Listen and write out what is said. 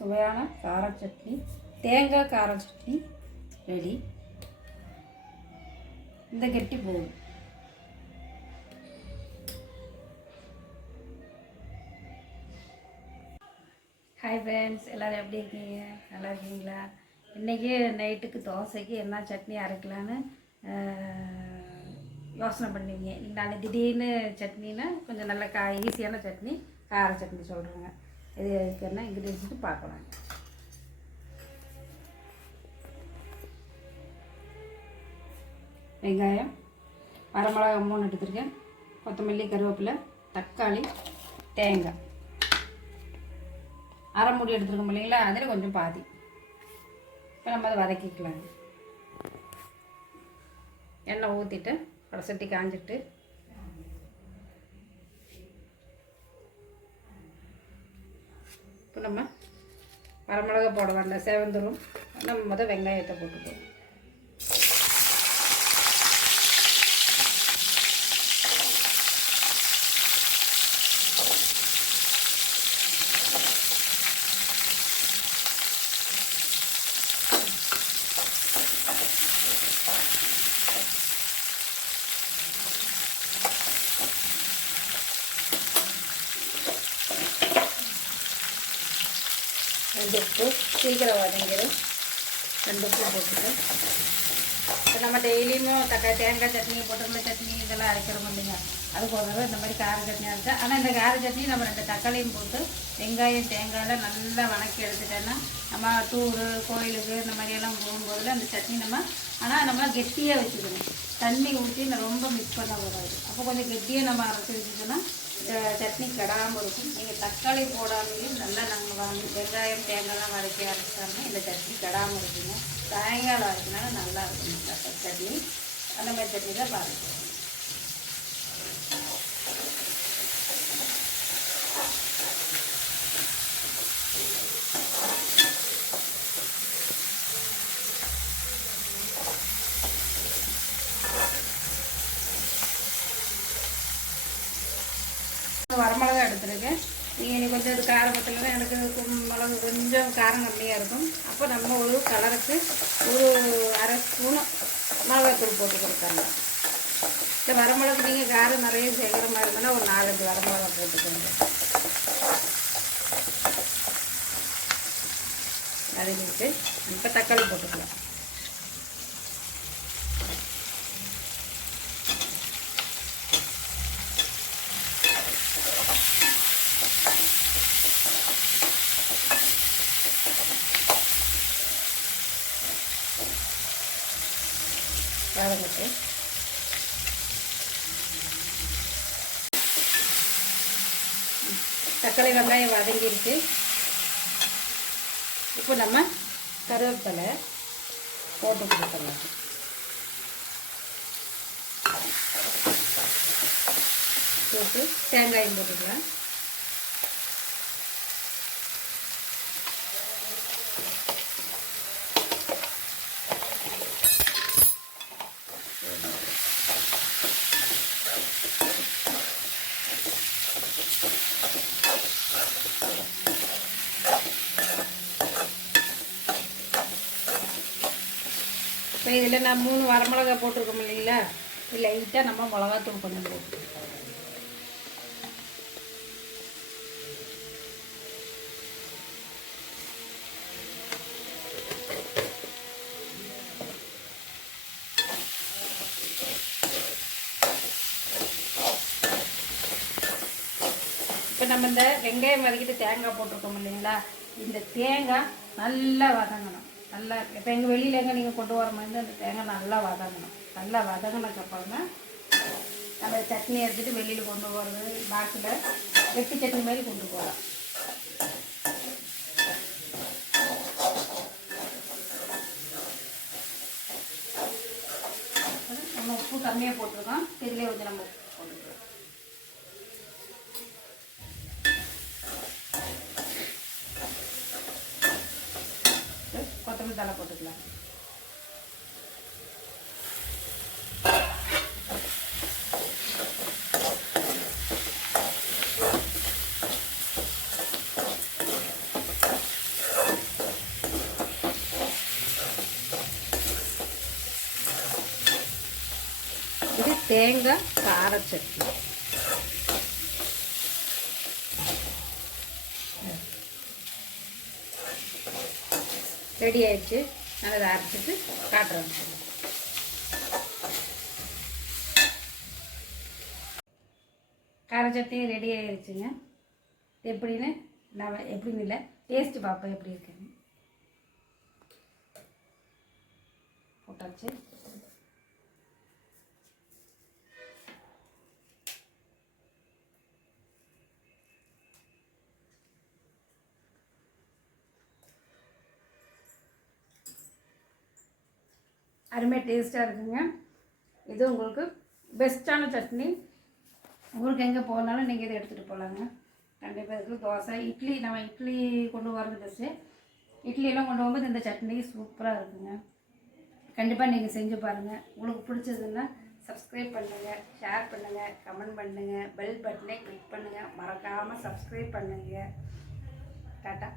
சுவையான கார சட்னி தேங்காய் கார சட்னி ரெடி இந்த கெட்டி போகும் ஹாய் ஃப்ரெண்ட்ஸ் எல்லோரும் எப்படி இருக்கீங்க? நல்லா இருக்கீங்களா? இன்றைக்கி நைட்டுக்கு தோசைக்கு என்ன சட்னி அரைக்கலான்னு யோசனை பண்ணுவீங்க நான் திடீர்னு சட்னினா கொஞ்சம் நல்ல கா ஈஸியான சட்னி கார சட்னி சொல்கிறேங்க இது என்ன இன்க்ரீடியன்ஸ் பார்க்கலாம் வெங்காயம் வரமிளகாய் மூணு எடுத்துருக்கேன். கொத்தமல்லி கருவேப்பிலை தக்காளி தேங்காய். அரை மூடி எடுத்துருக்கோம் இல்லைங்களா? அதில் கொஞ்சம் பாதி. இப்போ நம்ம அதை வதக்கிக்கலாங்க எண்ணெய் ஊற்றிட்டு சட்டி காஞ்சிட்டு இப்போ நம்ம வரமிளகா போட வேண்டாம் சேவந்தரும் நம்ம மொதல் வெங்காயத்தை போட்டுக்குவோம் உப்பு சீக்கிரம் வதங்கிடும் ரெண்டு உப்பு போட்டுட்டு. இப்போ நம்ம டெய்லியுமே தக்காளி தேங்காய் சட்னி பொட்டுக்கடலை சட்னி இதெல்லாம் அரைக்கிறோம் இல்லைங்க அதுக்கு ஒரு தடவை இந்த மாதிரி கார சட்னி அரைச்சா ஆனால் இந்த கார சட்னி நம்ம ரெண்டு தக்காளியும் போட்டு வெங்காயம் தேங்காயெல்லாம் நல்லா வணக்கி எடுத்துட்டோன்னா நம்ம டூரு கோயிலுக்கு இந்த மாதிரியெல்லாம் போகும்போதில் அந்த சட்னி நம்ம ஆனால் நம்ம கெட்டியாக வச்சுக்கணும். தண்ணி ஊற்றி ரொம்ப மிக்ஸ் பண்ண கூடாது. அப்போ கொஞ்சம் கெட்டியாக நம்ம அரைச்சி வச்சுட்டோன்னா இந்த சட்னி கெடாமல் இருக்கும். நீங்கள் தக்காளி போடாமலேயும் நல்லா நாங்கள் வாங்கி வெங்காயம் தேங்காய்லாம் வதக்கி அரைச்சாலும் இந்த சட்னி கெடாமல் இருக்குங்க. தேங்காய் அரைச்சினால நல்லா இருக்கும் சட்னி. அந்த மாதிரி சட்னி தான் பாருங்கள் வரமிளகா எடுத்துருக்கேன். நீங்கள் இனி கொஞ்சம் இது காரம் தான் எனக்கு மிளகு கொஞ்சம் காரம் கம்மியாக இருக்கும். அப்போ நம்ம ஒரு கலருக்கு ஒரு அரை ஸ்பூனு மிளகாத்தூள் போட்டு கொடுத்தாங்க இந்த வரமிளகு நீங்கள் காரம் நிறைய சேர்க்குற மாதிரி இருந்ததுன்னா ஒரு நாலஞ்சு வரமிளகா போட்டுக்கோங்க. வதக்கிட்டு இப்போ தக்காளி போட்டுக்கலாம். வதங்கிட்டு தக்காளி வெங்காயம் வதங்கிருக்கு. இப்போ நம்ம கருவேப்பிலை போட்டு கொடுத்துடலாம். போட்டு தேங்காயும் போட்டுக்கலாம். இப்போ இதில் நான் மூணு வரமிளகா போட்டிருக்கோம் இல்லைங்களா? லைட்டாக நம்ம மிளகாத்தூள் கொஞ்சம் போட்டு இப்போ நம்ம இந்த வெங்காயம் வதக்கிட்டு தேங்காய் போட்டிருக்கோம் இல்லைங்களா? இந்த தேங்காய் நல்லா வதங்கணும். நல்லா இப்போ எங்கள் வெளியில் எங்கே நீங்கள் கொண்டு வர மாதிரி அந்த தேங்காய் நல்லா வதங்கணும். நல்லா வதங்கினதுக்கப்புறம் தான் நம்ம சட்னி எடுத்துகிட்டு வெளியில் கொண்டு போகிறது பாக்ஸில் வெட்டி சட்னி மாதிரி கொண்டு போகலாம். நம்ம உப்பு கம்மியாக போட்டிருக்கோம். இதுலேயே வந்து நம்ம கடலை போட்டுக்கலாம் ఇది తేంగా ரெடி ஆயிடுச்சு. நான் அதை அரைச்சிட்டு காட்டுறோம் கார ரெடி ஆயிடுச்சுங்க எப்படின்னு நான் எப்படின்னு இல்லை டேஸ்ட்டு பார்ப்பேன் எப்படி இருக்குன்னு. போட்டாச்சு. அருமையாக டேஸ்ட்டாக இருக்குங்க. இது உங்களுக்கு பெஸ்ட்டான சட்னி. ஊருக்கு எங்கே போனாலும் நீங்கள் இதை எடுத்துகிட்டு போகலாங்க கண்டிப்பாக இருக்குது தோசை இட்லி நம்ம இட்லி கொண்டு வரது பெஸ்ட்டு இட்லியெல்லாம் கொண்டு போகும்போது இந்த சட்னி சூப்பராக இருக்குங்க. கண்டிப்பாக நீங்கள் செஞ்சு பாருங்கள் உங்களுக்கு பிடிச்சதுன்னா சப்ஸ்கிரைப் பண்ணுங்கள் ஷேர் பண்ணுங்கள் கமெண்ட் பண்ணுங்கள் பெல் பட்டனை கிளிக் பண்ணுங்கள் மறக்காமல் சப்ஸ்கிரைப் பண்ணுங்கள் டாட்டா